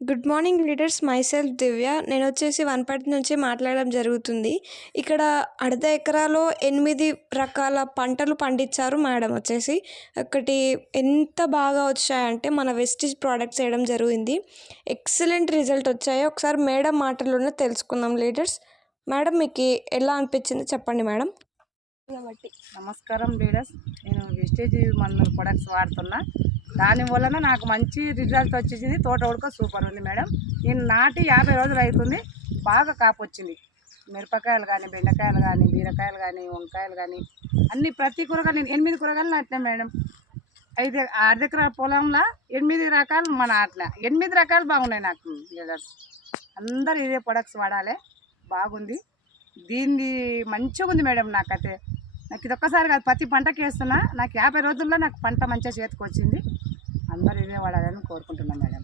Good morning leaders. Myself దివ్య. నేను వచ్చేసి వనపర్తి నుంచి మాట్లాడడం జరుగుతుంది. ఇక్కడ అర్ధ ఎకరాలో 8 రకాల పంటలు పండించారు మేడం వచ్చేసి. ఒకటి ఎంత బాగా వచ్చాయంటే మన వెస్టీజ్ ప్రోడక్ట్స్ వేయడం జరిగింది. ఎక్సలెంట్ రిజల్ట్ వచ్చాయి. ఒకసారి మేడం మాటల్లోనే తెలుసుకుందాం లీడర్స్. మేడం మీకు ఎలా అనిపించింది చెప్పండి మేడం. నమస్కారం లీడర్స్. నేను వెస్టేజ్ మన ప్రొడక్ట్స్ వాడుతున్నా. దాని వలన నాకు మంచి రిజల్ట్ వచ్చేసింది. తోట ఉడక సూపర్ ఉంది మేడం. నేను నాటి 50 రోజులు అవుతుంది. బాగా కాపు వచ్చింది. మిరపకాయలు కానీ, బెండకాయలు కానీ, బీరకాయలు కానీ, వంకాయలు కానీ అన్ని ప్రతి కూరగాయలు నేను 8 కూరగాయలు నాటినా మేడం. 5 అర్ధ ఎకరా పొలంలో 8 రకాలు మన నాటిన 8 రకాలు బాగున్నాయి నాకు లీడర్స్. అందరూ ఇదే ప్రొడక్ట్స్ వాడాలి. బాగుంది. దీన్ని మంచిగా ఉంది మేడం. నాకైతే నాకు ఇది ఒక్కసారి కాదు, ప్రతి పంటకి వేస్తున్నా. నాకు 50 రోజుల్లో నాకు పంట మంచిగా చేతికి వచ్చింది. అందరూ ఇదే వాడాలని కోరుకుంటున్నాను మేడం.